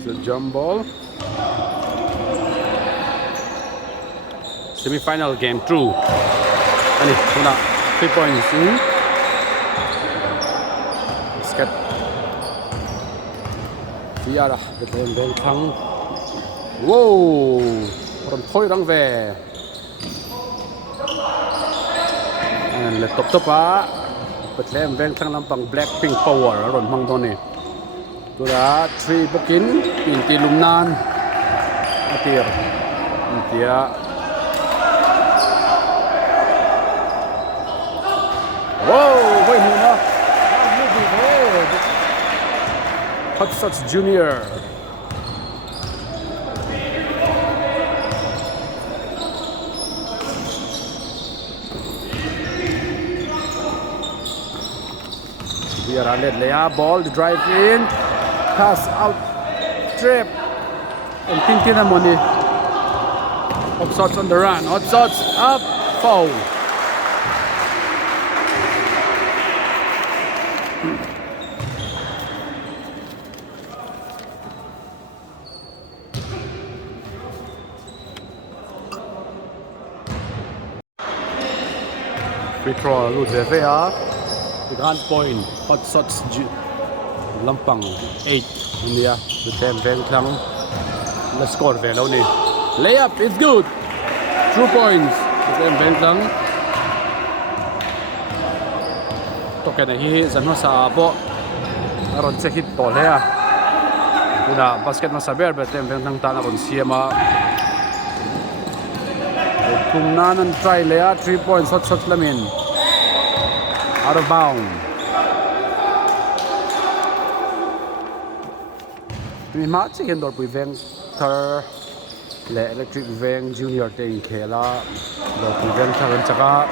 It's a jump ball. Semifinal game 2. Ani, tuna 3 points. Sket. Viara, Bethlehem Vengthlang. Wow, ron phoi rang ve. And let top pa. Bethlehem Vengthlang lampang Blackpink power ron mang doni. Tura 3 bokin, pinti lumnan. Atir. Intia. Wow, wait muna. Hotshots Junior. Viara led Lea, ball to drive in, pass out, trip, and Tintina Money. Hotshots on the run, Hotshots up, foul. Free throw, lose the VAR. The grand point, Hotshots Lampang 8 India, Bethlehem Vengthlang. Let's score well only. Layup is good. 2 points. Bethlehem Vengthlang. Token hi zanho sa bo. Aron check hit ball here. Tuna basket na saber Bethlehem Vengthlang ta na kon siama. Kumnanan try Lea 3 points. Hotshots lamin. Out of bound. Mi ma chi hen dor pui veng thar le electric veng junior te in khela dor pui veng thar an chaka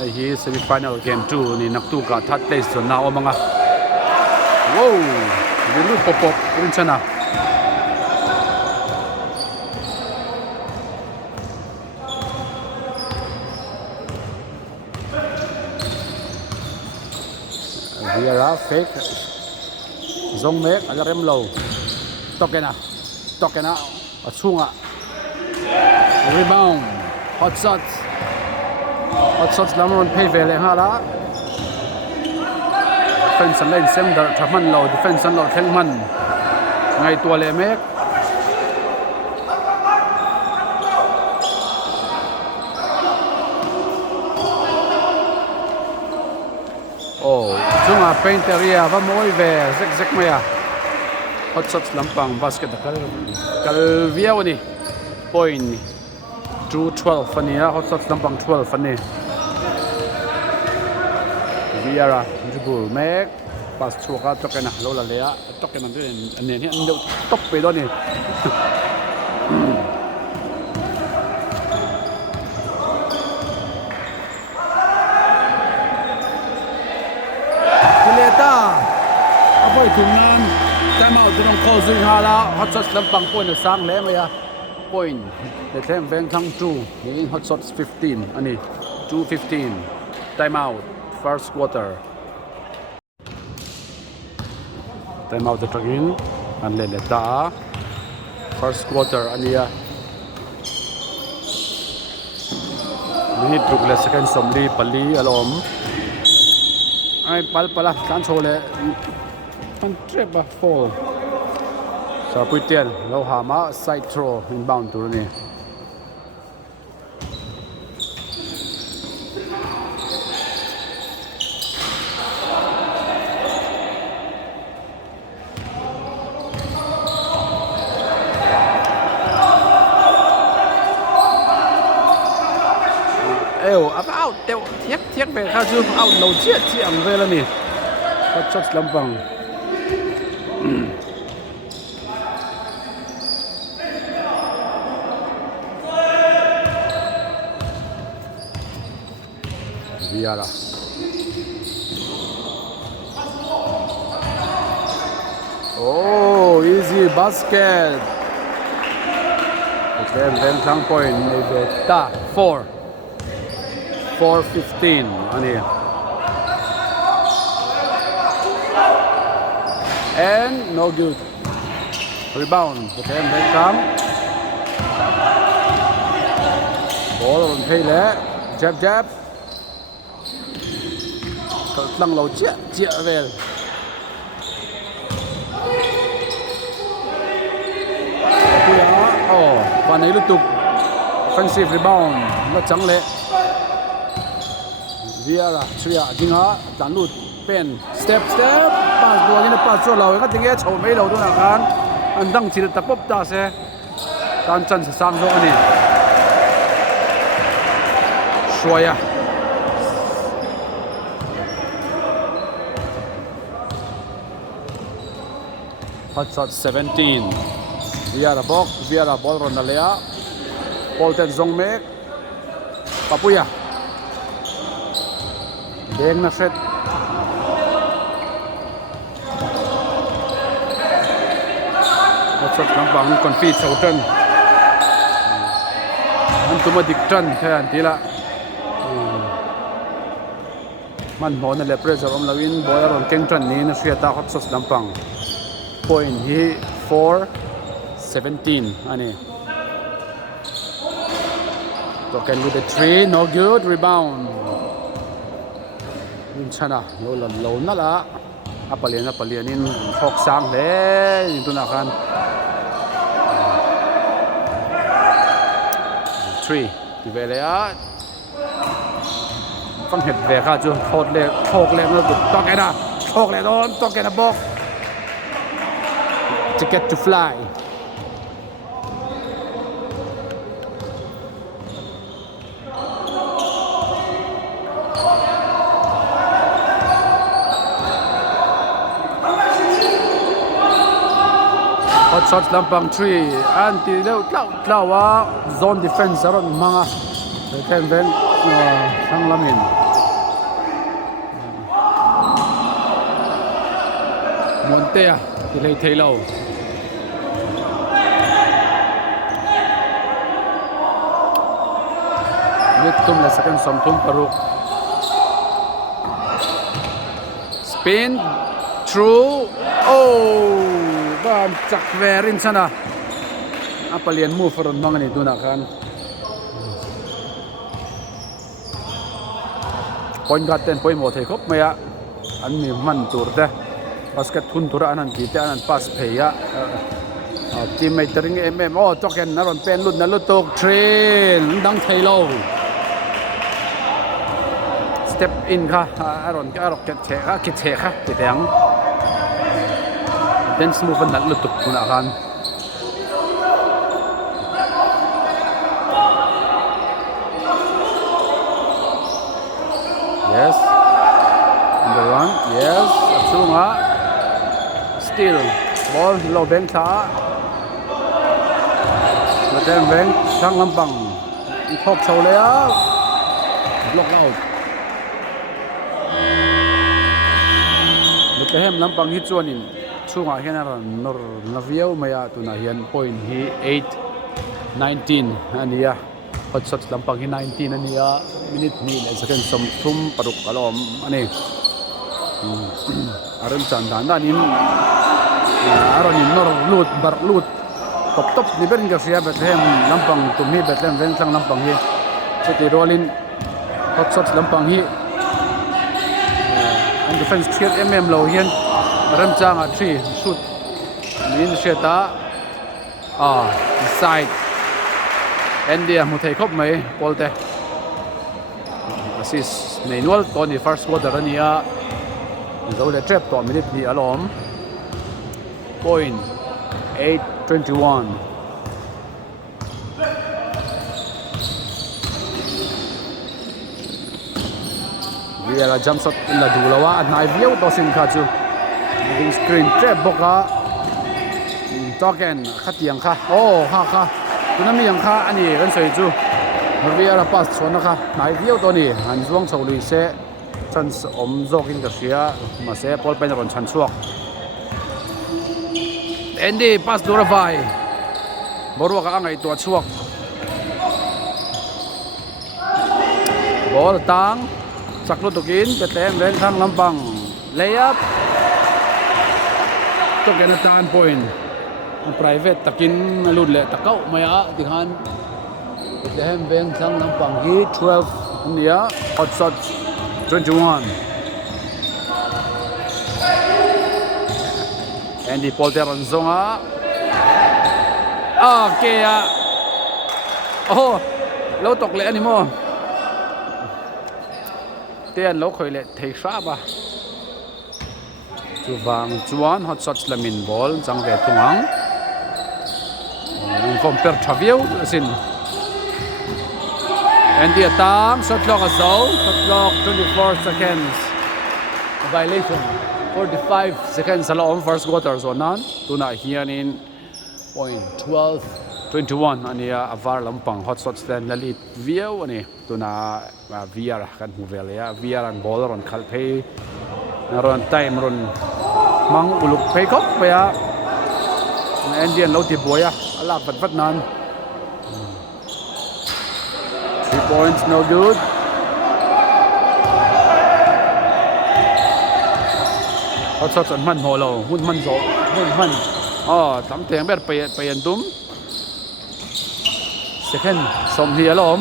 ai hi semi-final game 2 ni nak tu ka third place so na omanga. Wow, bilu pop Rinchhana. Viara fake zong mek alarem low tokena achunga rebound Hotshots lamon pay vele hala defense line sem dar thaman low defense an lo thengman ngai tua le mek Chunga paint area va moi ve zek maya Hotshots lampang basket kal viau ni point 2-12 ani Hotshots lampang 12 ani Viara dribble mek pass chhuak tokena lo la lea tokena nen ni an top pe do ni Avoid Kumnan. Time out. They don't call nghal. Hotshots lampang point na sang le maya. Point. Bethlehem Vengthlang 2. Ni Hotshots 15. Ani 2-15. Time out. First quarter. Time out the tragin. An le ta. First quarter ania. Minute rugla second somli pali alom. Ay pala kan chole. Trip fall. Sa puitian lo hama side throw inbound tur ni. Out teo thiek về kha chu out lo chiat chiang về la ni. Hotshots lampang. Viara. Oh, easy basket. Bethlehem Vengthlang point. Ta 4-15. Ani. and no good. Rebound. Bethlehem Vengthlang. Ball on play lẽ. Jab. Lăng lâu chia về. Và này liên tục offensive rebound nó chẳng lẽ via là chia chính hả đàn lụt pen step pass đua như là pass cho lâu cái tiếng nghe chầu mấy lâu đó là kan anh đang chỉ được tập bóp ta sẽ tan chân sẽ sang rồi này xoay à Hotshots 17 via the bawk via the ball run lea ball ten zong mek papuya deng na set Hotshots lampang confit showdown automatic turn thế anh tí là man mo na le pressure om lawin ball run keng turn ni na siya ta Hotshots lampang point hi 4-17 ani Token with the 3 no good rebound Rinchhana low na la apalian in thok sang le itu na kan 3 di velea phong het ve kha chu thok le no tok ena thok le don tok ena bawk ticket to fly Hotshots lampang 3 anti tlau zone defense aron mga Bethlehem Vengthlang lamin Montea delay Taylor Nitum la second somtum paruk spin through bam chak ve Rinchhana apalian move ron mangani tuna kan point gat ten point mo thei khop maya an mi man tur te basket thun tura anan ki te anan pass pheya teammate ring token naron pen lut na lutok train dang thailo step in kha aron ka arok ke che kha ti dang dance move na lutok tuna kan yes number 1 yes achunga still ball low bank tha Bethlehem Vengthlang lampang thok chau le block out Bethlehem lampang hi chuanin chunga hian nor naviau maya tuna hian point hi 8-19 ania Hotshots lampang hi 19 ania minute ni le second som thum paruk alom ani aron chan dan in aron in nor lut top ni berin ga sia Bethlehem lampang tumhi Bethlehem Vengthlang lampang hi cheti rolin Hotshots lampang hi and defense clear lo hian Rinchhana 3 shoot min sheta side India mu thei khop mai polte assist manual Tony first quarter ania zo le trap to minute ni alom point 8-21 Via jump shot la dulawa nai viu to sin kha chu ring screen trap boka token khatiang kha kha tunami yang kha ani ran soi chu via la pass chona kha nai viu to ni han zuang chho lui se chance om zokin ka sia ma se pol pen ron chan chuak Andy pass duravai borwa ka angai to chuak ball tang saklo tukin Bethlehem Vengthlang lampang layup to kena tan point ang private takin alud le takau maya tinghan Bethlehem Vengthlang lampang hi 12 ania Hotshots 21 Andy Polter zonga okay oh lo tok le ani mo tiền lâu khởi lệ thấy xa ba chú vàng chuan Hotshots lamin ball chẳng về tung hăng phong per travel xin and the attack shot clock as well shot clock 24 seconds violation 45 seconds along first quarter so nan tuna hian in point 12 21 ania avar lampang Hotshots ten lalit viau ani tuna VR kan huvelia VR an ball ron khalpei ron time ron mang uluk pei kop ya Indian lo ti boya ala vat nan 3 points no good Hotshots an man holo hun man zo hun man tam teng ber pe an tum second som hi alom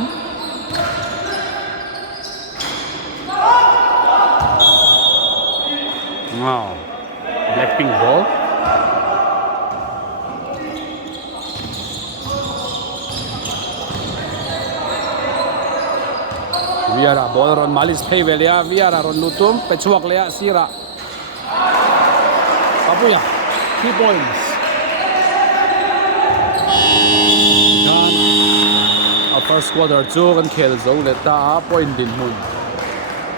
wow Blackpink ball Viara ball ron malis pay velia Viara ron lutum pe chhuak le sira Papuya 3 points first quarter chu kan khel zo le ta point din mun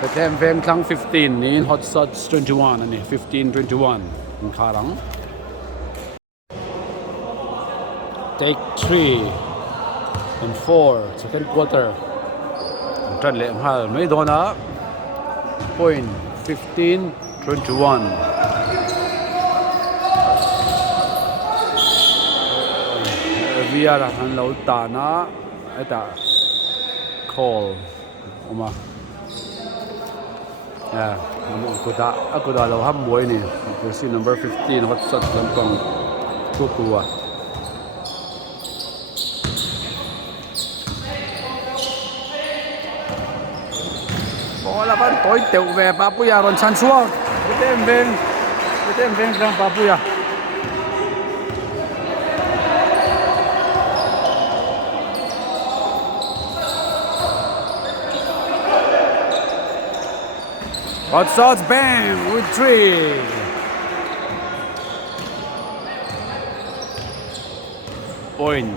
Bethlehem Vengthlang 15 ni Hotshots 21 ani 15-21 in kharang take 3 and 4 second quarter tran le nghal mai dona point 15-21 Viara han lo ta na eta call oma akuda lo ham boy ni jersey number 15 Hotshots lampang tutua bola ban toy teu ve papuya ron chan chuak Bethlehem Vengthlang papuya Hotshots bang with 3 point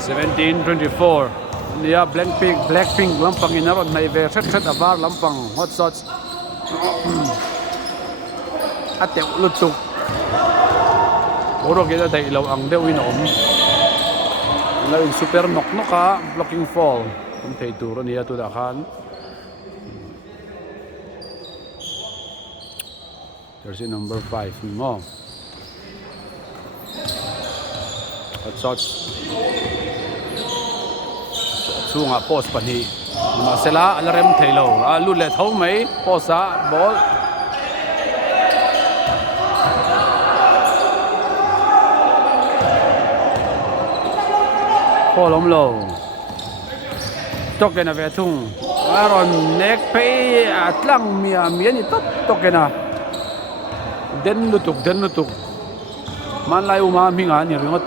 17-24 yeah Blackpink lampang inaron may ve set avar lampang Hotshots ate lutuk oro kita dai ilaw ang deu inom lawin super nok ka blocking fall kum thei tur ania tu da khan jersey number 5 mo Hotshots sunga post pani masela alarem thailo lu le thau mai posa ball polom lo tokena ve thung aron nek pe atlang mia ni tokena den lutuk man lai uma minga ni ringot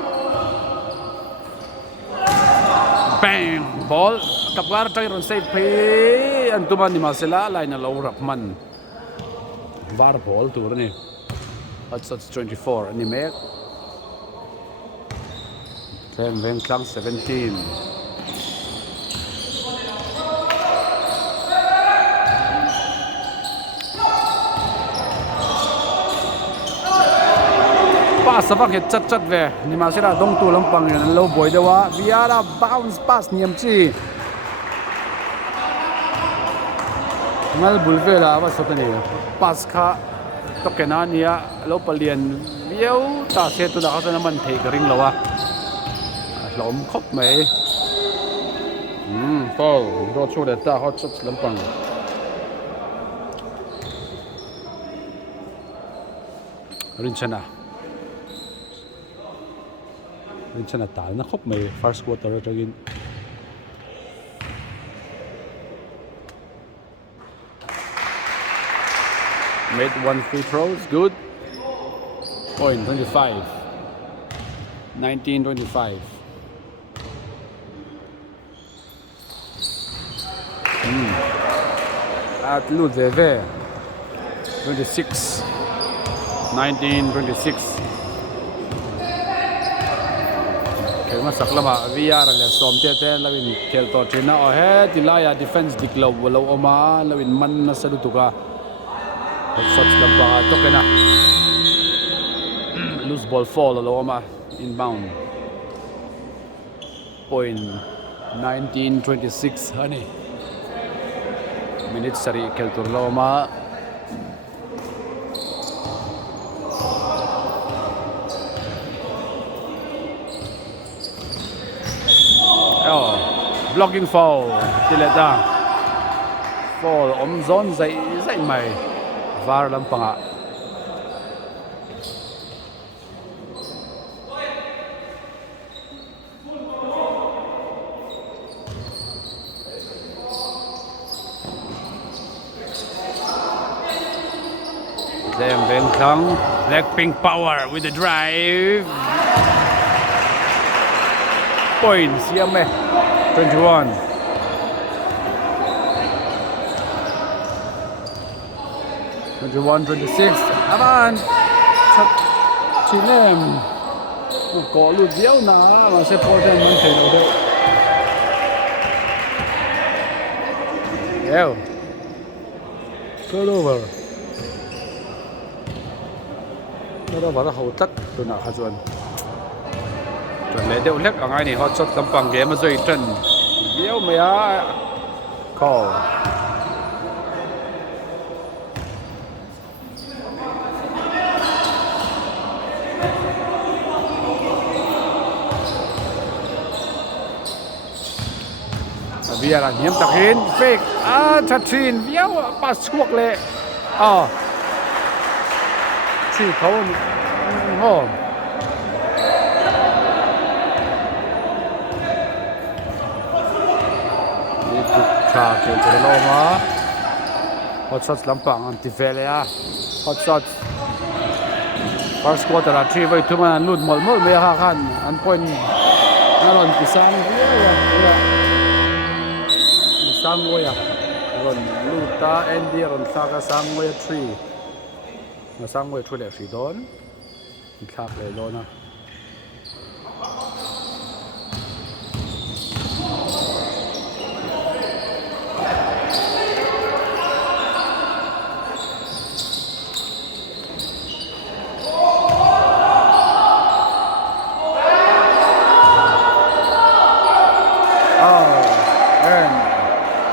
bang ball tapgar try ron save pe antuman ni masela lai na lo rakman var ball tur ni Hotshots 24 ani mek Bethlehem Vengthlang 17 Savak het chat ve ni ma sira dong tu lampang yan lo boy dewa Viara bounce pass niam chi ngal bulvela wa sotani pass kha tokena nia lo palian viau ta se tu da ka na man thei ring lawa lom khop mai foul ro chu de ta Hotshots lampang Rinchhana Rinchhana tal na khop mai first quarter atangin made one free throw, it's good. Point 25. 19-25. At Ludeve 26. 19-26. Kaya masak lama VR le som te lawin kel to trina o he tilaya defense diklo walo oma lawin man na sadutuka. Shots lampa to kena. Loose ball fall loma inbound. Point 19-26 honey. Minute sari keltur loma. Oh, blocking foul. Tileta. Foul zone zai mai. VAR lampa nga. Bethlehem Vengthlang, Blackpink power with the drive. Points, yame. 21. Twenty-one, 26. Aman, Chinem. Có lụt déo na mà sẽ có thêm mình thấy đâu đâu. Déo. Go over. Nó vào hậu tất tôi nào chuẩn. Chuẩn lấy đều lek ở ngay này hot shot tấm bằng ghế mà rồi trần. Déo mày á. Call. Bây là nhiễm tạc hình fake chặt chín véo pass chhuak lệ chỉ không hồn đi cục chak kiểu cho nó mà Hotshots lampang anti velea Hotshots first quarter là 3 với two man lùn một mấy ha khan an point nó còn pisang sang ngôi rồi luta Andy rồi saka sang ngôi 3 mà sang ngôi 3 là phi đón khác lại luôn à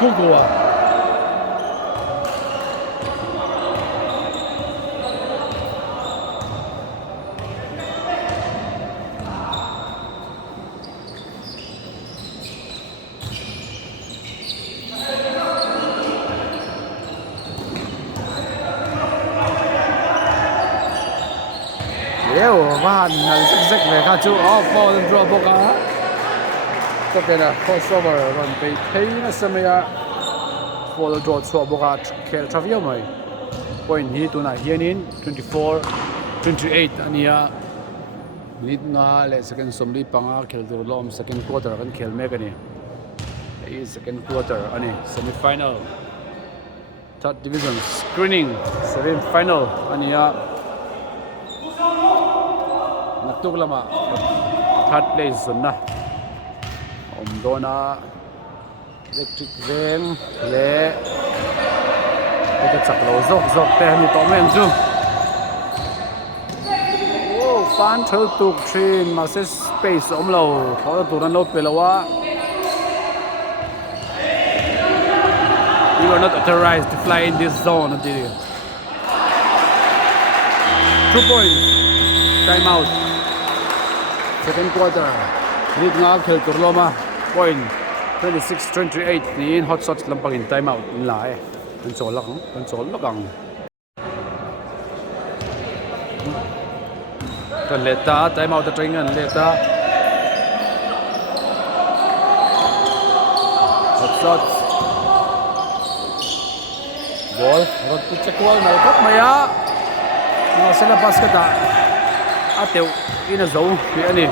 Google Leo van zig về khá chú off ball and draw bawk á có cái là crossover còn bị thấy nó xem ya ball draw chhuak bawk á khéo traffic mày point hi tu na hianin 24-28 ania lead nga le second somli panga khel tur lom second quarter kan khel mek ani ei second quarter ani semifinal third division screening semifinal ania natuk lama third place zona dona electric veng le cái chak lo zok te ni to men chu fan thil tuk thin mahse space om lo tho tu ran lo pelawa you are not authorized to fly in this zone until 2 points time out second quarter lead nga khel turloma point 26-28 ni in Hotshots lampang in time out in lai control lakang kan leta time out atring an leta Hotshots ball rot pu chekwal nal kap maya no sela basket a ateu ina zo pi ani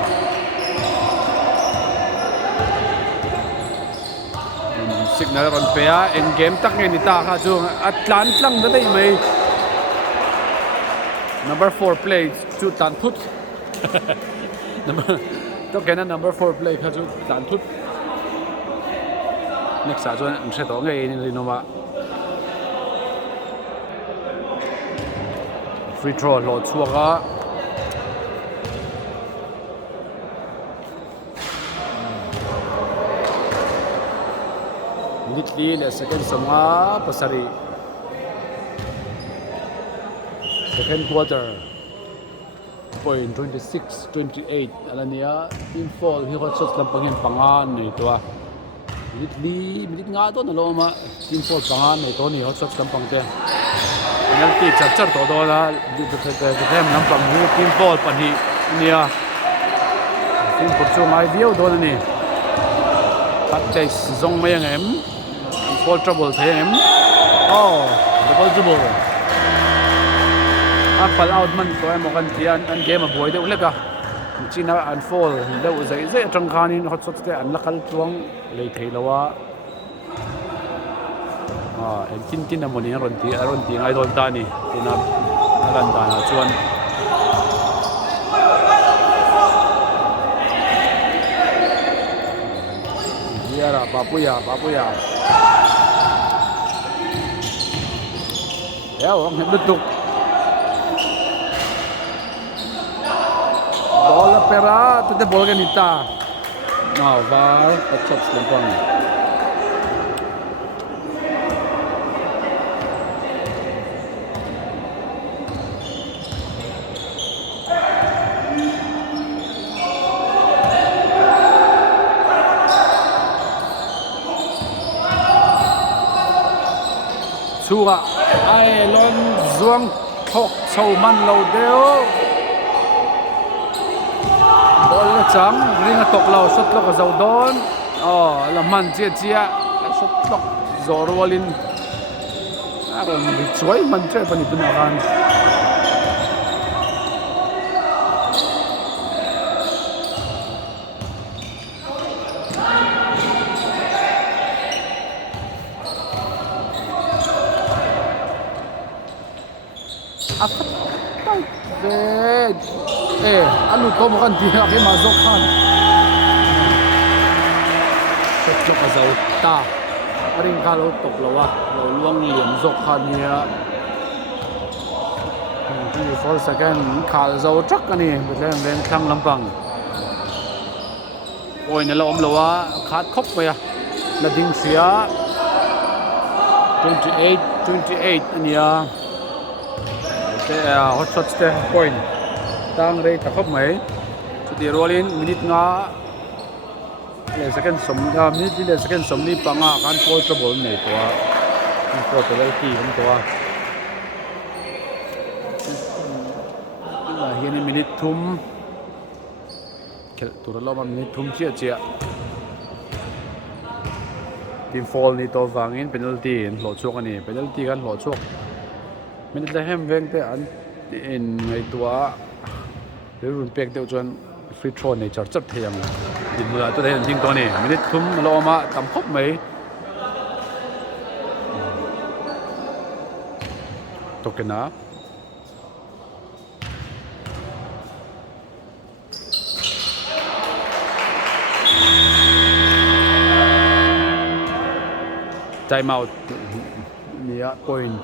signal ron pe a en game tak nge ni ta kha chu atlan tlang da dei mai number 4 play chu tan thut to kena number 4 play kha chu tan thut next a chuan an hre to nge ni linoma free throw lo chuaka Litli le second songa pasari second quarter point 26-28 alania team fall hi Hotshots lampangin pangan ni towa Litli minit nga to na loma team fall pangan ni to ni Hotshots lampang te penalty char to do la Bethlehem lampang hu team fall pani nia team por chu mai viau do ni at chase zong mai ngem fall trouble them oh double double apal out man to em kan tian an game boy de uleka china an fall deu zai zai tang khanin Hotshots te an lakal chuang lei theilawa en tin amoni ron ti ngai don ta ni tina alan da na chuan Yara bapuya ya orang betuk bola pera tete bola ganita now var Hotshots lampang chua ai lon zuang thok chau man lo deu bol la chang ringa tok lo shot lo ka zau don la man chia shot tok zorwalin aron bi chuai man tre pani tuna kan anu to mo kan dia ke mazok khan chok azau ta ring khalo tok lawa lo luang liam zok khan nia 24 second khal zau trak ani Bethlehem Vengthlang lampang oi na lom lawa khat khop maya la ding sia 28 ania te Hotshots te point tang rei takop mai chuti rolin minute nga le second som ga minute le second som ni panga kan fall trouble nei to a penalty hum to a la hian minute thum khel tur lo ma minute thum chia team fall ni to wangin penalty lo chuk ani penalty kan lo chuk Bethlehem Vengte an in ngai tua run pek deuh chuan free throw nei char chap theiam din mula to den ding to ni minute thum lo ma tam khop mai tokena time out nia point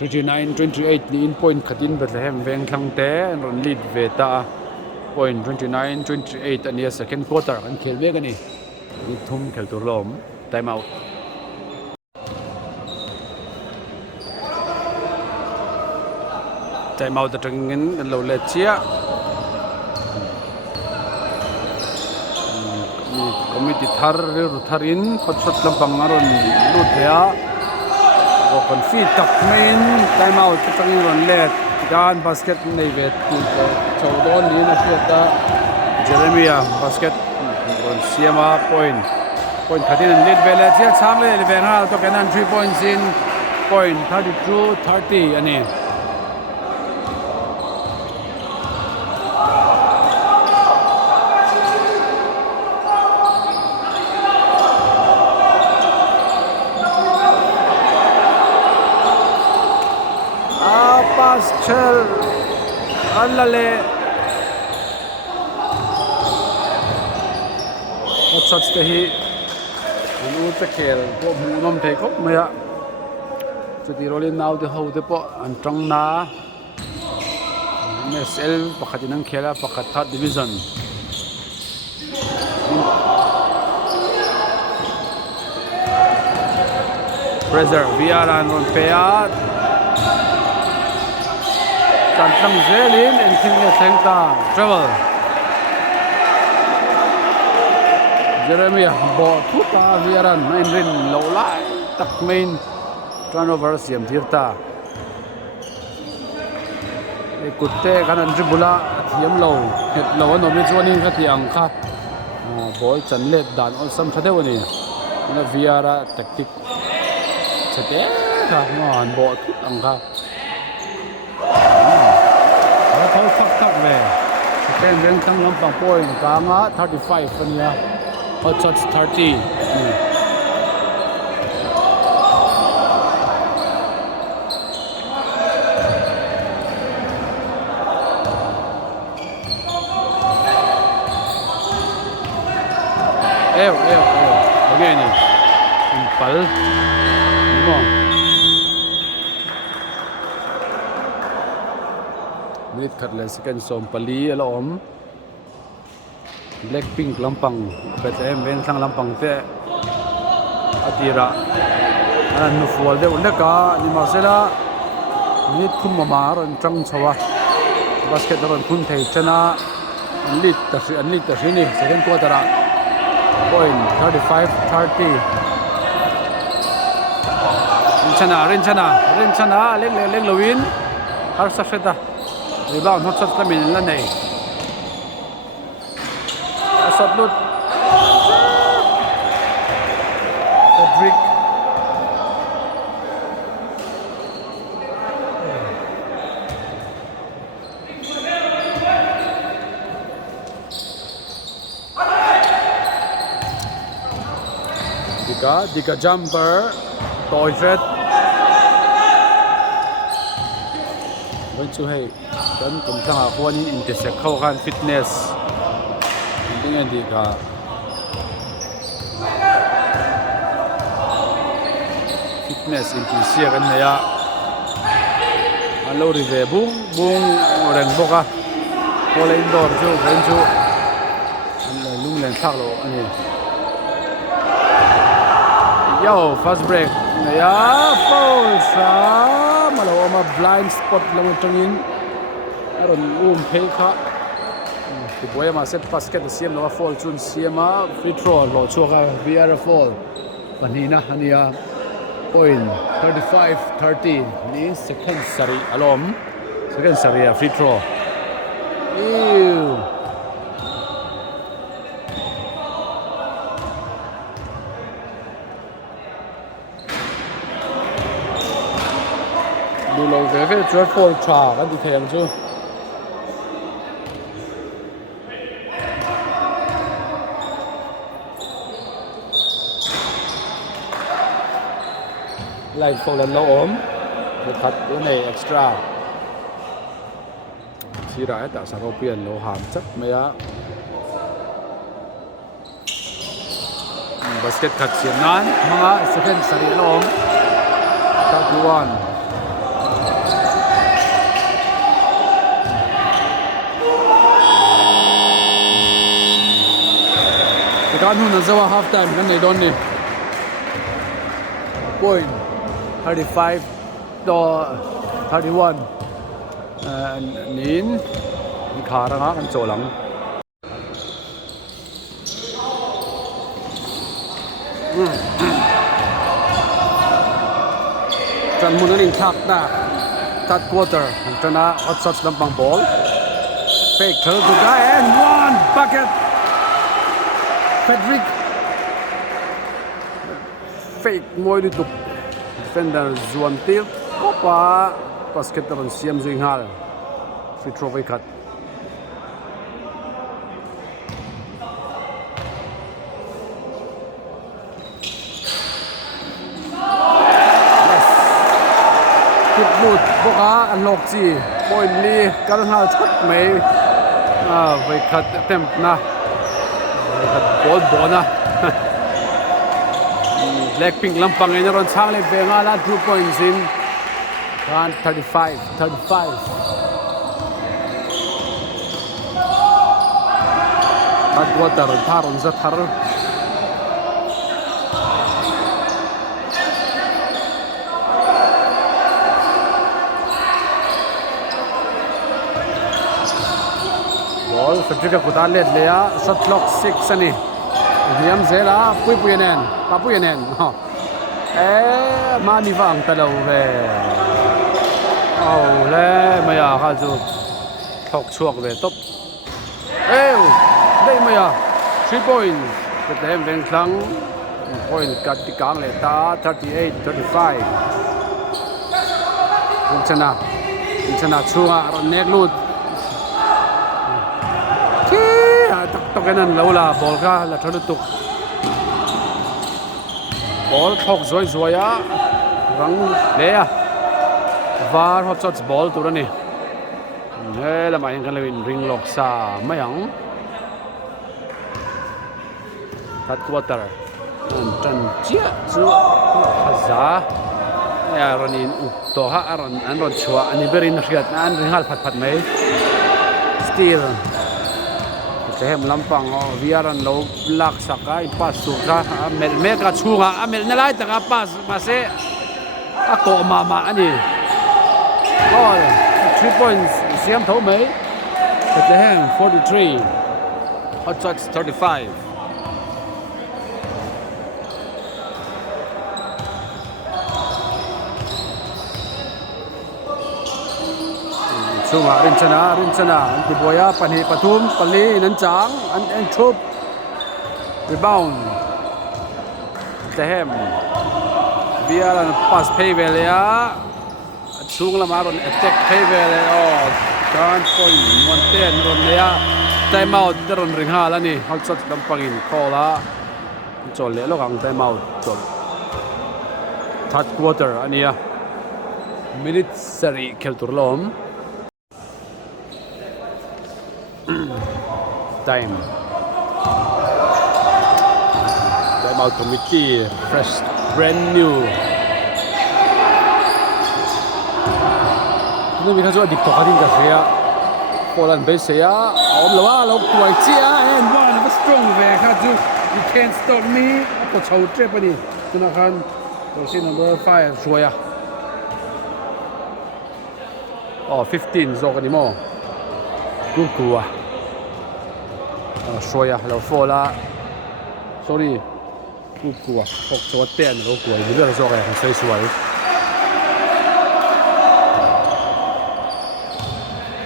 29-28 ni in point khatin Bethlehem Vengthlang te ron lead ve ta point 29-28 ania second quarter kan khel mek ani ni thum khel tur lom time out atangin lo le chia committee tharin Hotshots lampang aron lut ya kon feed tak main time out atangin ron let gan basket nei vet chowdown ni na shota Jeremiah basket ron siama point point 13 and lead vele chia chang le ven hal to kenan 3 points in point 32-30 ani pass chel allale Hotshots te hi anu te kel ko nom thei khop maya chuti rolin naw de ho de po an tang na MSL pakhat inang khela pakhat third division Fraser Viaran on Peat Tantang Zelin and King Sengta travel Jeremiah bo thuta Viaran main rin lo lai tak main turnover siam thirta e kutte kanan dribula thiam lo het lo no mi chuanin kha tiang kha ball chan let dan on sam thade wani na Viara tactic chate kha mon bo thut ang kha thau thak ve Bethlehem Vengthlang lampang point kanga 35 ania Hotshots 30 again impal mo minute khat le second som pali alom Blackpink lampang Bethlehem Vengthlang lampang te atira an nu fual de undaka ni masela minute khum mamar an tang chawa basket ron kun thei chana an lead ta ni second quarter point 35-30 Rinchhana leng lowin har safeta rebound Hotshots lamin la nei shot lut Cedric Dika jumper toilet when to hey dan kum thanga khwani intersect khaw khan fitness dengan Dika fitness intisia kan ya alo rive bung ren boka kola indoor chu ben chu an lung len thak lo ani yo fast break ya foul sa malo ma blind spot lo tungin aron phei kha ti boy ma set basket siam lo fall chun siama free throw lo choka VR fall panina hania point 35-30 ni second sari alom second sari free throw lâu về cái chuyện phôi trà cái gì thèm chứ lại phôi lần lâu ốm một thật cái này extra chỉ đã tạo sản phẩm tiền lâu hàm chất mấy á basket thật xiên nán mga second sari lâu ốm top one Kan hu na zawa half time kan nei don ni point 35 to 31 nin khá ra nga kan cholang chan mun anin thak na third quarter chana Hotshots lampang ball fake third to guy and one bucket Cedric fake moi đi tục defender zuam tir kopa basket ron siam zui nghal free throw vai khat một boka an lok chi point li kal hal chat mai vai khat attempt na vai khat ball na Blackpink lampang ai ron chang le benga la 2 points in 35 at water tharon za thar ball Federica Kutalet lea shot clock 6 ani Diam zela puipuinen papuinen mani vang talo ve au le maya kha chu thok chuak ve top dei maya 3 point Bethlehem Vengthlang point kat ti kang le ta 38-35 Rinchhana chunga ron nek lut tóc cái nan lâu là ball ra là cho nó tục ball thọc rồi á vắng đấy à và Hotshots ball tụi nó nè thế là mày cái lamin ring lock sa mấy ông thắt quarter chân chia chú hazá ya ronin to ha an ron chua ani berin riat an ring hal phat mấy still Bethlehem lampang viaran lo lak sakai pas suka amel mega chunga amel nalai taka pas mahse ako mama ani 3 points siam tho mai Bethlehem 43 Hotshots 35 Sunga Rinchhana anti boya panhi pathum pali nan chang an thup rebound Bethlehem viaran pass pay velia chung lamah ron attack pay velia kan point 110 ron lea time out ron Rinchhana ni Hotshots lampangin call a chol le lokang time out chol third quarter ania minute sari khelturlom time out committee fresh brand new nó bị khá dọa địch tỏ khá tin cả xe Poland base xe ôm lâu tuổi chia and one was strong về khá dụ you can't stop me có chầu trếp đi cho nó khăn đầu tiên number 5 rồi à 15 rồi cái gì mà cú à xoay à lâu phô la sorry cú à học cho tiền lâu cú ấy bây giờ rồi cái xoay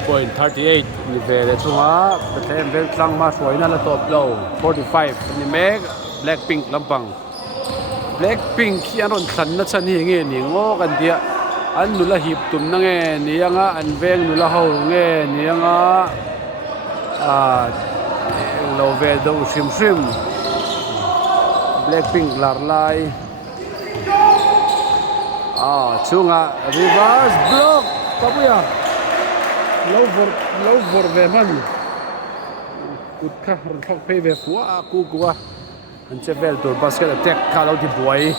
point 38 như về để chung á Bethlehem Vengthlang mà xoay nó là top low 45 như mấy Blackpink lampang Blackpink khi anh còn nó chân hình nghe những ngô gần địa anh nụ là hiệp tụm nó nghe niang á anh ven nụ là hầu nghe niang á lâu về đâu sim Blackpink lar lai chung á reverse block kapuya lâu vor về man cút khá rồi thọc pay về quá cú anh chơi về tụi basket attack khá lâu thì buổi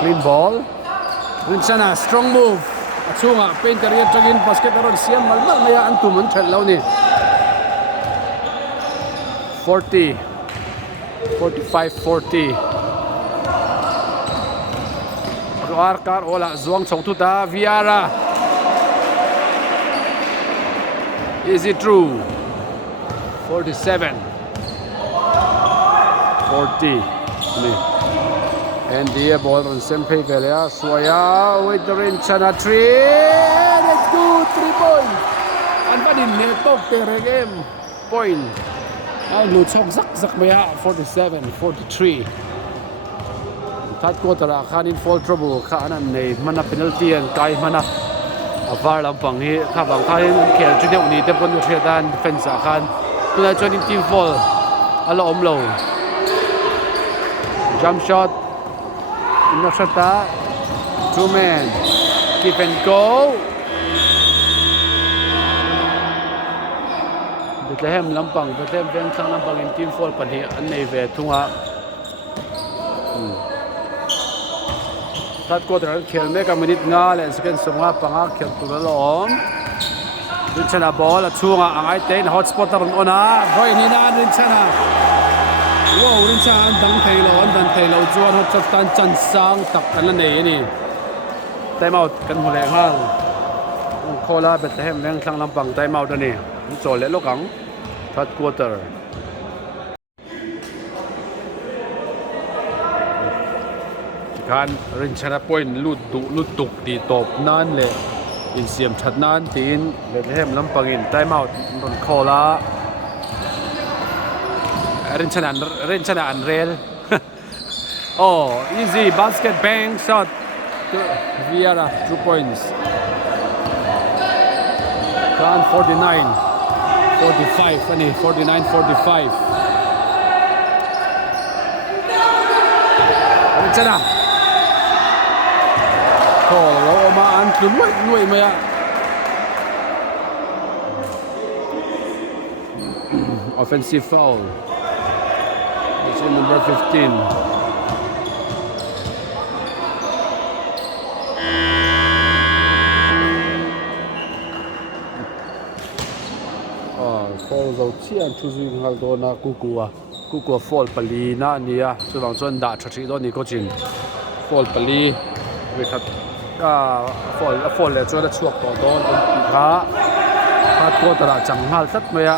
clean ball Rinchhana strong move chunga paint career tragin basket aron siam malmal maya antum an thel lo ni 40 45 40 roar kar ola zuang chong tu ta viara is it true 47 40 ni and the ball on Sempe Velia Swaya with the Rinchhana 3 let's go 3 points and badin ne tok tere game point ai lu chok zak maya 47 43 third quarter khan in fall trouble khan an nei mana penalty an kai mana avar lampang hi kha bang khai khel chu ni te pon thia dan defense khan tuna chuan in team fall alo omlo jump shot in shota two men keep and go Bethlehem Vengthlang lampang in team fall pani an nei ve thunga third quarter khel mek a minute nga le second songa panga khel tu lo om Rinchhana ball a chunga angai tein hotspot ron ona roi ni na Rinchhana wow Rinchhana dang thei lo chuan Hotshots tan chan sang tak an nei ni time out kan hule ngal khola Bethlehem Vengthlang lampang time out ani chol le lokang third quarter kan Rinchhana point lut tuk ti top nan le in siam that nan tin Bethlehem lampang in time out ron khola Rinchhana an rel oh easy basket bang shot to Viera 2 points kan 45 ani 49-45 Rinchhana call lo ma an nuôi mày offensive foul it's in number 15 fall zo chian chu zui ngal do na kuku fall pali na nia chuwang chuan da thathi do ni coaching fall pali we khat fall le chuan chhuak to don kha khat ko tara changhal tat maya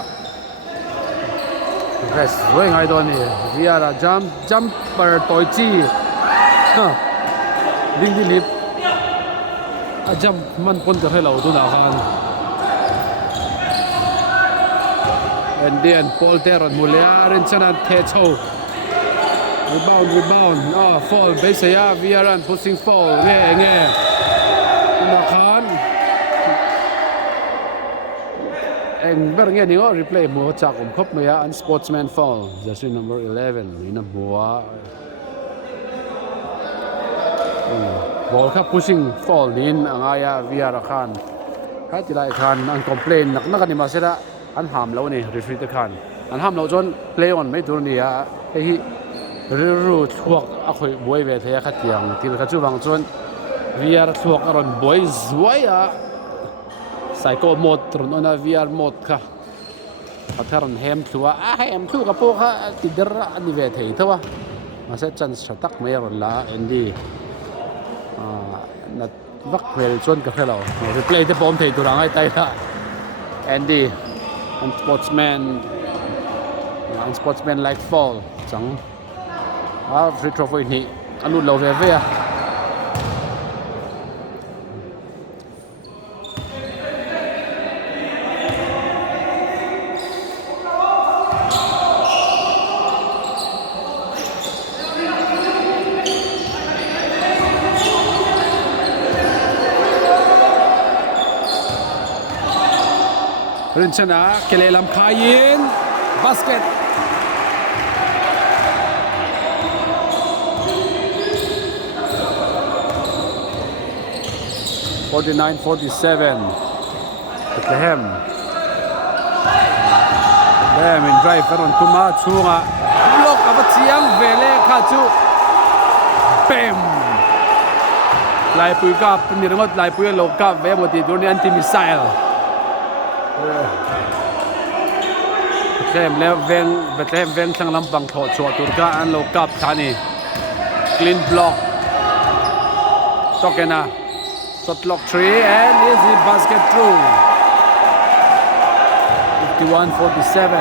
rest roi ngai do ni Viera jumper toy chi ding di lip a jump man pon ka hello tu na khan and then Paul Teron mulia Rinchhana the chou rebound fall base ya Viera pushing fall nge na khan eng ber nge ni replay mo chak khop me ya unsportsman foul jersey number 11 in a boa ball kha pushing fall in angaya Viera khan khati lai khan an complain nak ani ma sera an ham lo ni referee te khan an ham lo jon play on mai tur ni a hi ru chhuak a khoi boi ve the kha tiang til kha chu wang chon Viera chhuak aron boi zuaya psycho mode ron ona Viera mode kha patharon hem thua a hem thu ka po kha tidar ani ve thei thawa ma se chance thatak mai ron la endi na vak khel chon ka khelo replay te bom thei turangai tai la Andy unsportsman like fall chẳng free trophy ni anu lo ve ve Rinchhana kele lam khain basket (49-47) Bethlehem in drive aron tuma chunga block aba chiang vele kha chu bam lai pui ka ni ringot lai pui lo ka ve mo ti dur ni anti missile Bethlehem Vengthlang lampang tho chua turka an lo kap thani clean block Tokena shot lock 3 and easy basket through 51-47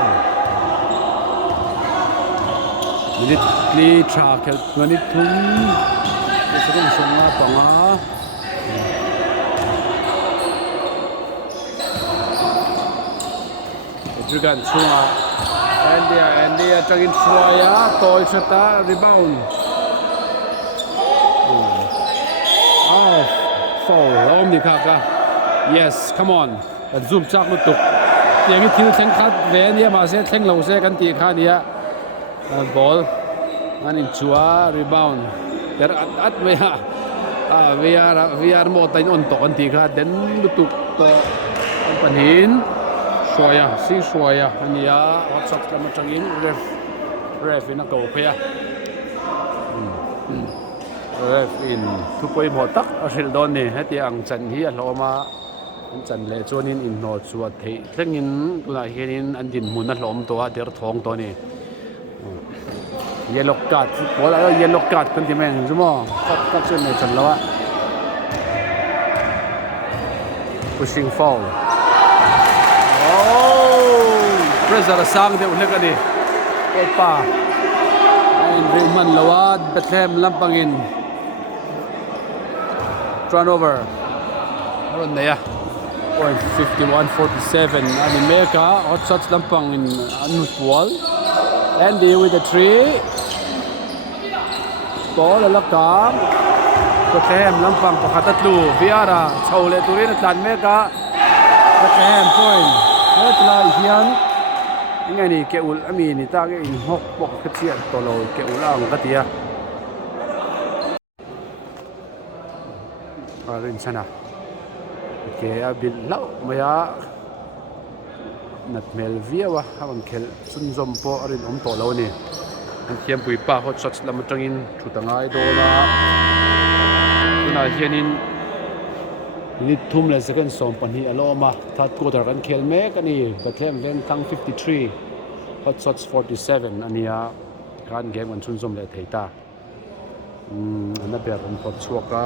minute li tra khel minute thum second songa tonga Jugan chunga and dia atangin hruai toy shota rebound om ni kha ka yes come on kan zoom chak nu tuk tiang hi thil thleng khat ve nia ma se thleng lo se kan ti kha nia ball an in chua rebound ter at me ha VR mo tain on to kan ti kha den nu tuk to an panin hruai si hruai ania Hotshots lam atangin ref in a ko phia ref in thuampui mo tak a hril don ni heti ang chan hi a hlawma an chan le chuanin in hno chuat thei thlengin tuna hianin an din hmun a hlawm to a der thawng to ni yellow card bola yellow card kan ti meng zumo kat chen nei chan lawa pushing foul pressure sang de ulek ani opa in Rinchhana lawad Bethlehem lampangin turnover aron na ya point 51-47 ani meka Hotshots lampangin anuswal Andy with the three ball alakam Bethlehem lampang pakhatatlu viara chaule turin atlan meka Bethlehem point hetla hian ngay ni ke ul ami ni ta ke in hok pok ka chia to lo ke ul ang ka tia Rinchhana ke abil lau maya nat mel viawa hawang khel sun zom po arin om to lo ni an thuampui pa Hotshots lam atangin thutangai do na tuna hianin ni thum la second som pani aloma third quarter kan khel me kani Bethlehem Vengthlang 53 Hotshots 47 ania kan game an chun som le theita ana ber an pot chhuaka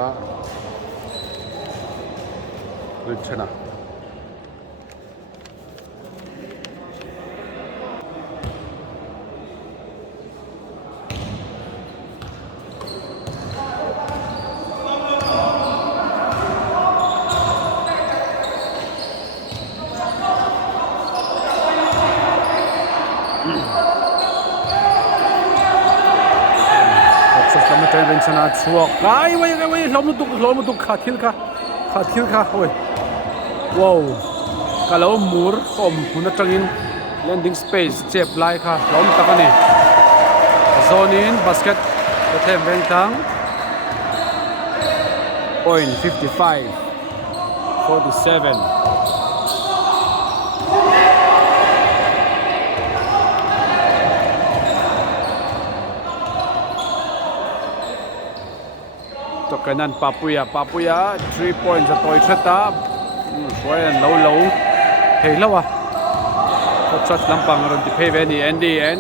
Rinchhana Rinchhana chhuak ai wai lom tu kha thil kha oi wow kalau mur om huna tangin landing space chep lai kha lom takani zone in basket Bethlehem Vengthlang point 55-47 Tokanan papuya 3 points at toy thata Ryan low hey lawa Hotshots lampang ron ti pheve ni Andy an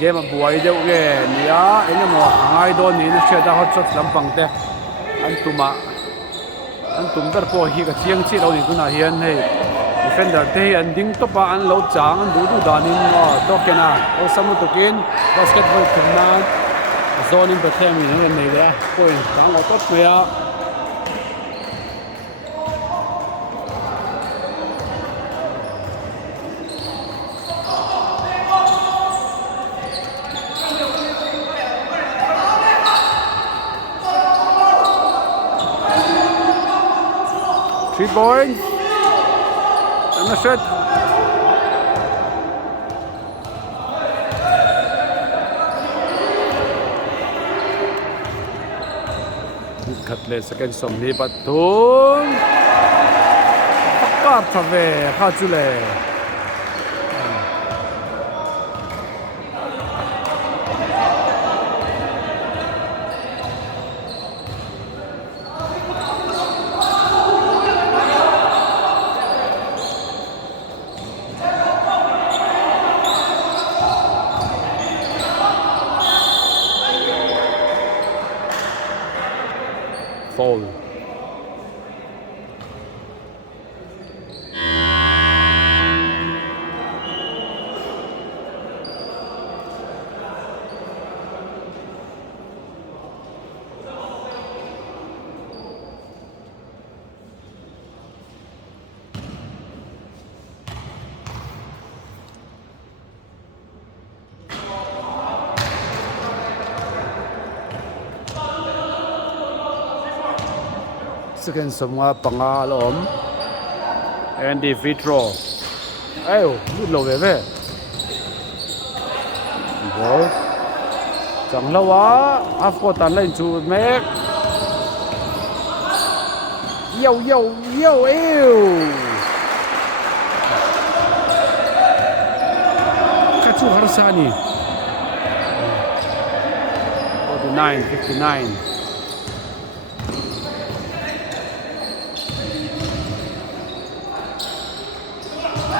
game buai deuh nge nia enge mo hangai don ni cheta Hotshots lampang te an tum dar po hi ka thiang chi lo ni tuna hian hei defender te an ding topa an lo chang an du danin to kena o samu tukin basketball khumna zone in Bethlehem ni nei da point tang o tot mea 3 points. I'm not sure. Katle second som ni patun. Pakar thave khachule. Foul. seconds somwa panga lom and the free throw ayo lut lo ve ball chẳng lâu á half court tan lên chu mek yo ew kachu harsani 59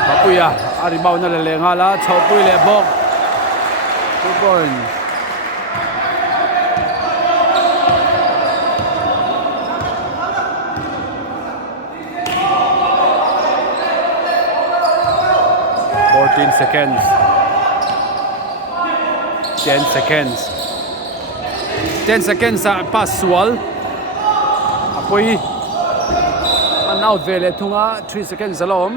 Papuya aribaw na lengala thuampui le bawk 2 points seconds 10 seconds sa pass wall apoi an out vele thunga 3 seconds alom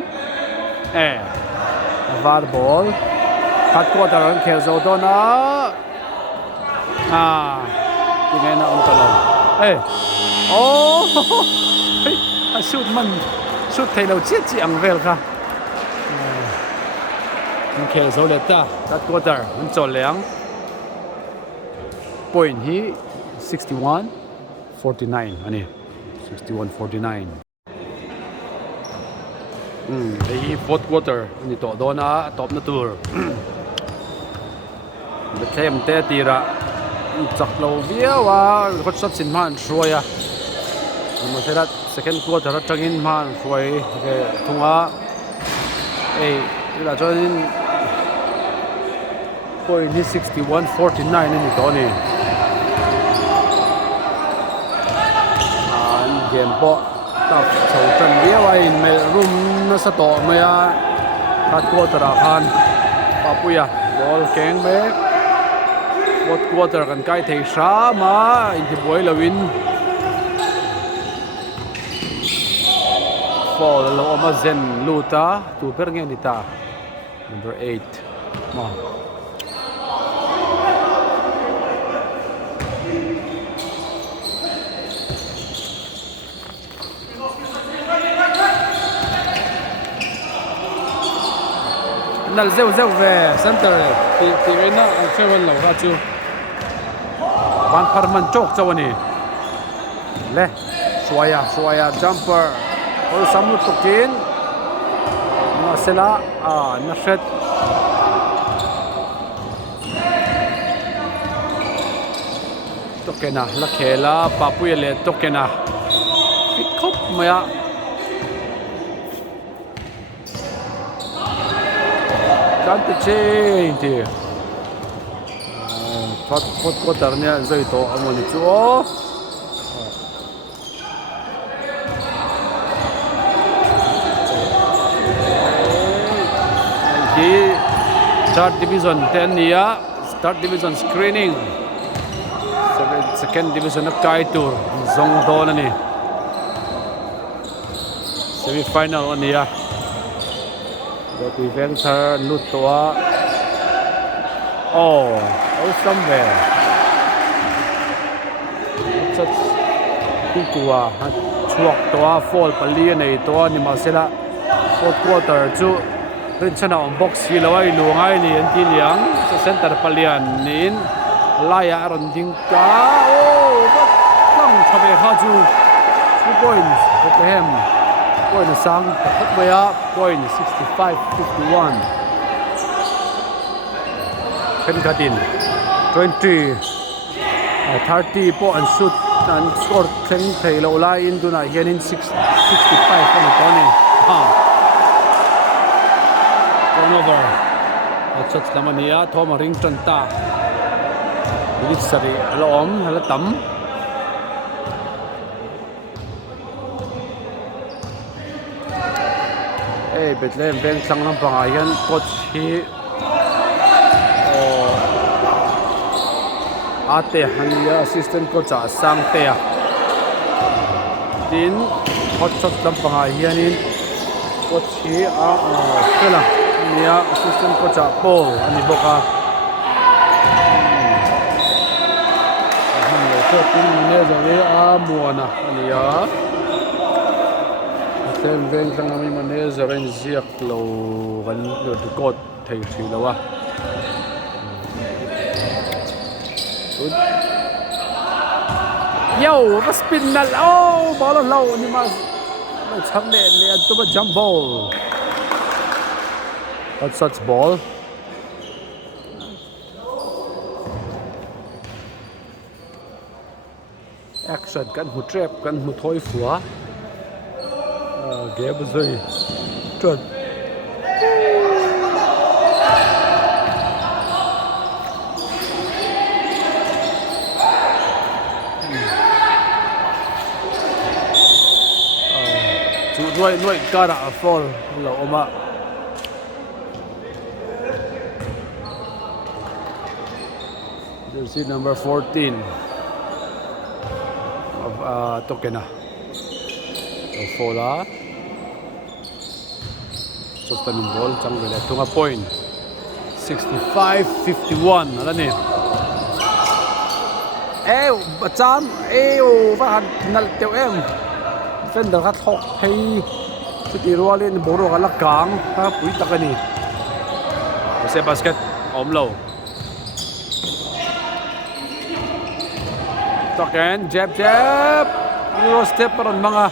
var ball cut quarter an khel zo dona tingena on talo shoot thailo chi ang vel kha khel zo le ta cut quarter an chol leang point hi 61-49 ani 61-49 ei fourth quarter ni to dona top na tur Bethlehem te tira chaklo viawa Hotshots in man hruai mo serat second quarter atangin man hruai ke thunga la join point hi 61-49 ni to ni game po tập sầu trần đĩa vậy mẹ room nó sẽ tỏ mẹ cắt quarter khan Papuya ball keng bé fourth quarter kan kai thei sa ma in the boy lawin fall lo ma zen luta tu per nge ni ta number 8 ma nal zeu ve center ti rena seven lo ra chu ban parman chok chawani le swaya jumper ol samu tokin na sela na shet tokena la khela Papuya le tokena fit khop maya can't change here. Fourth quarter niya zoi to amoni chu he third division 10 niya third division screening second division of kai tour zong don ani semifinal niya Bethlehem Vengthlang lut toa somewhere Hotshots tua chhuak toa fall pali nei toa ni masela fourth quarter chu Rinchhana on box hi lawai luangai ni an ti liang sa center palian nin laya ron ding ka kang thabe kha chu 2 points Bethlehem point sang takhat maya point 65-51 ken kadin 20 30 po and shoot and score 10 thei lo lai in duna hianin 65 ani toni turnover Hotshots lamania thoma Rinchhana ta bit sari alom hala tam Bethlehem Vengthlang ng pangayan coach hi ate hanya assistant coach sang te din Hotshots ng pangayan coach hi kala niya assistant coach Paul ani boka tin ne zawe muana ania Bethlehem Vengthlang ami manager in ziak lo kan lo kot thei thri lawa yo va spin nal oh ball low ni mas mai chak le le to ba jump ball Hotshots ball action kan hu trap kan hu thoi fua game rồi chuẩn chú nuôi cá đã fall là ôm ạ jersey number 14 of Tokena Fola Sostanin ball chang vele tunga point 65-51 ala ni bacham va han nal teu em defender kha thok thei chuti rualin boro ala kang ha pui takani se basket omlo token jab euro step paron mga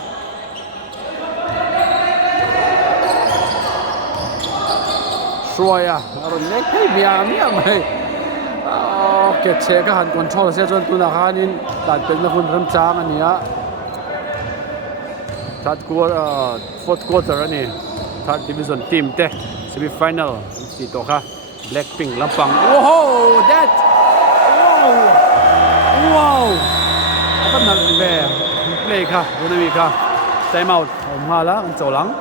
hruai aron nek hei miam hei ke che ka han control se chon tuna khanin tan pek na hun ram chang ania fourth quarter ani third division team te semifinal ti to kha Blackpink lampang wow that wow apa nal ve play kha dunami kha time out hala ang cholang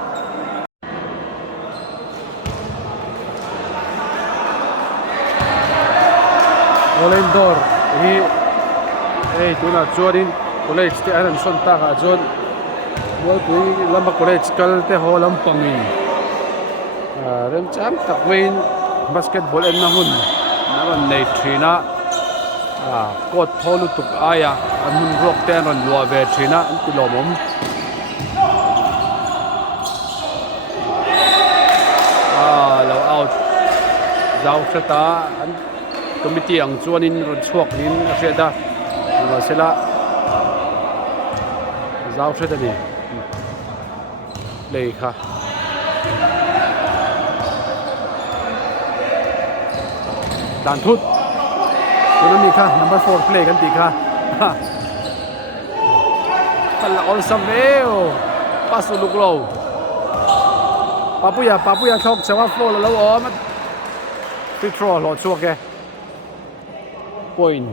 Olendor hi tuna chuanin college te an son ta ka chon wal pui lama college kal te ho lampangin rem cham takwein basketball en na hun naran nei thina kot tholu tuk aya amun rok te ron lua ve thina an ti lomom lo out zau khata an committee ang chuanin ron chhuak nin a hriata ma sela zau hriata ni play kha dan thut kuna mi kha number 4 play kan ti kha kala all sameo pasu luklo papuya thok chawa flow lo om free throw lo chuak ke point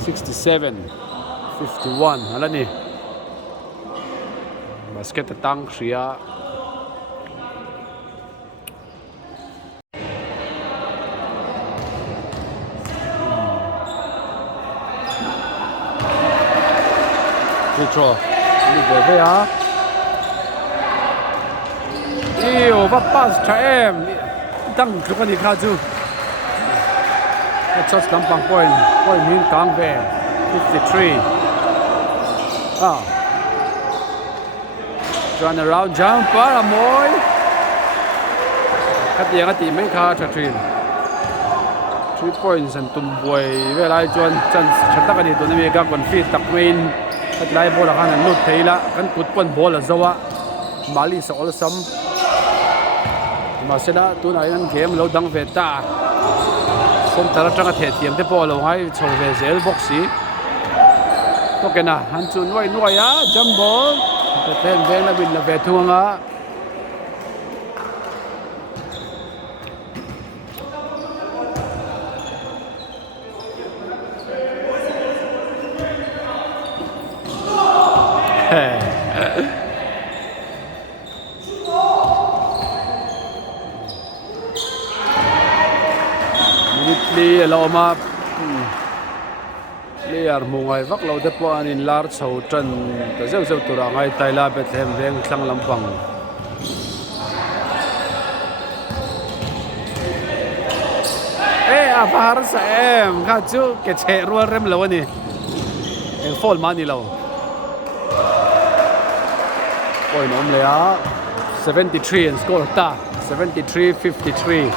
67-51 ala ni basket tang khria free throw ni ve a va pass tra em tang chu kan ni kha chu Hotshots lampang point min kang ve 53 run around jump para moi kati mai kha thatrin 3 points and tumboi ve lai chuan chan thatak ani to ni ga kon fit tak main at lai bola kan lut theila kan put pon bola zawa mali sa all sam masela tuna yan game lo dang ve ta som tara tanga the tiam te polo ngai chho ve zel boxi to kena han chu nuai a jump ball te ten veng la bin la ve thunga loma player mungai vak lo te po anin lar chho tran ta zeu tura ngai taila Bethlehem Vengthlang lampang apahar sa em kha chu ke che rual rem lo ni eng fall mani lo point om le a 73 and score ta 73-53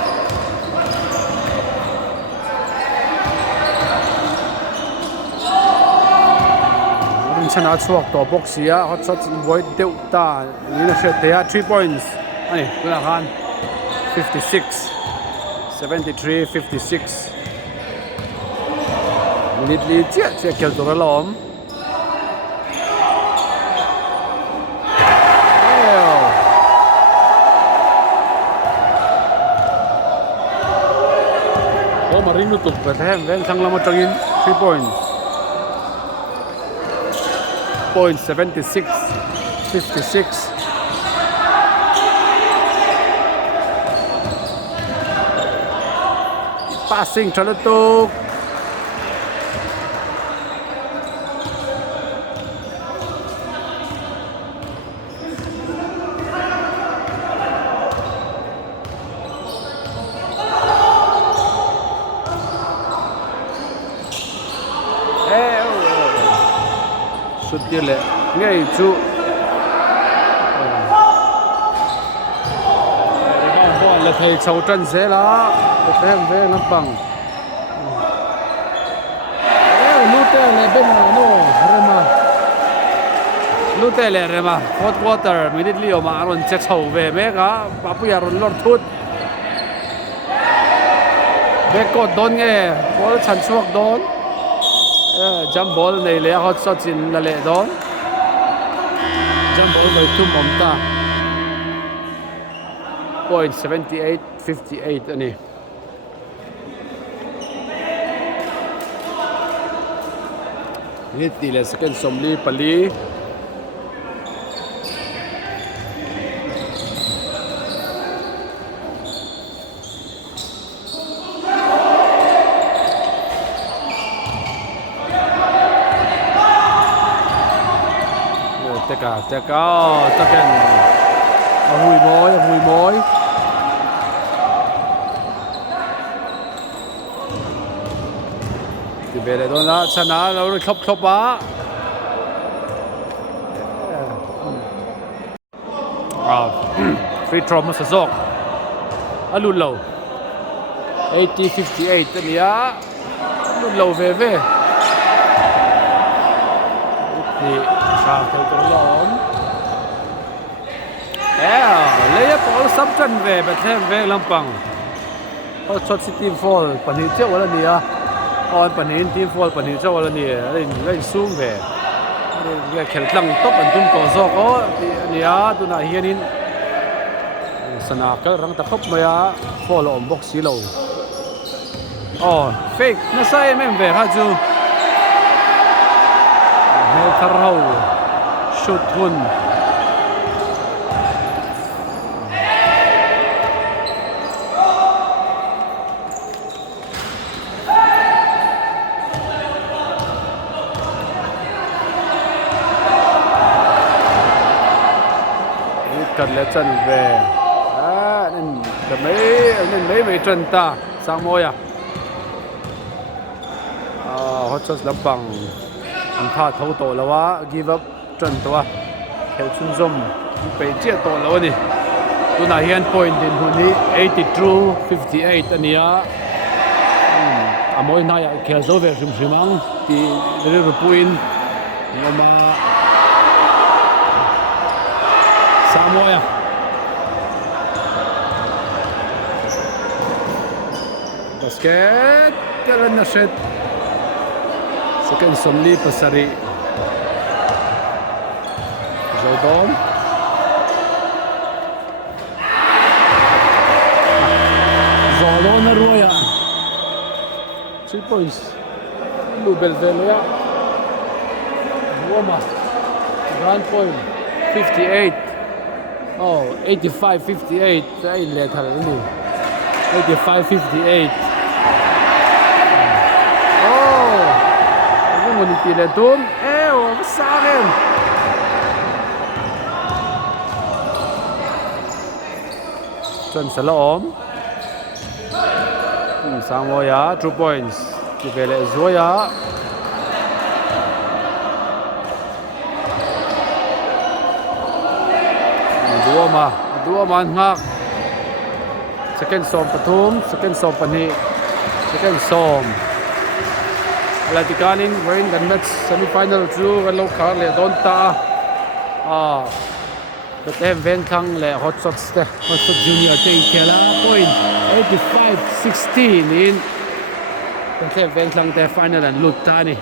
Rinchhana chhuak to box sia Hotshots void deuh ta ni na shet te 3 points ani tuna khan 56-73-56 minute li chia kel to lom Ring nutuk Bethlehem Vengthlang lamah tangin 3 points 76-56 passing Tralatuk sút tiêu lệ ngay chú là thầy sầu chân dễ lá em về lắm bằng lute lệ bên nào nó rema lute lệ rema hot water mình đi liều mà rồi chết sầu về mấy cả bà bây giờ rồi lót thút về cột đón nghe có sản xuất đón jump ball này lẽ Hotshots in là lẽ đó jump ball với thum ông ta point 78-58 anh ấy Ini tila second somli pali teka taken hruai mối thì về đây đó là chana nó khóc á free throw mà sazok alun lâu 80-58 anh ya alun lâu về thì sao theo cái lón lấy ball sắp chân về Bethlehem Vengthlang Hotshots team fall bản hình trước là gì à on bản hình team fall bản hình trước là gì lên xuống về cái khéo lăng top bản tung cổ gió có thì à tụi này hiện in sana cái răng ta khóc mày à fall lom box xí lâu fake nó sai em về ha chú hraui shoot hun cần lẽ chân về nên mấy chân ta sang môi Hotshots lắm bằng anh phat thâu tổ là wa give up chân toa theo chân zoom bị chia tổ là đi tụi này hiện point đến hôm nay 82-58 anh nhá mỗi ngày kia zo về rim mang thì để được point nhưng mà Samoa basket kailan na shot second somli pasari showdown zolo na hruai 3 points Lubel Veloya Roma grand point 58 85-58 ay letter ini 85-58 ako ngunit tila doon sa akin dyan sa loob Samoa 2 points Kivele Zoya dua ma ngak second som pathum second som pani second som ala tikanin rain kan match semifinal chu kan lo khar le don ta Bethlehem Vengthlang le Hotshots junior te khela point 85-16 in Bethlehem Vengthlang te final an lut ta ni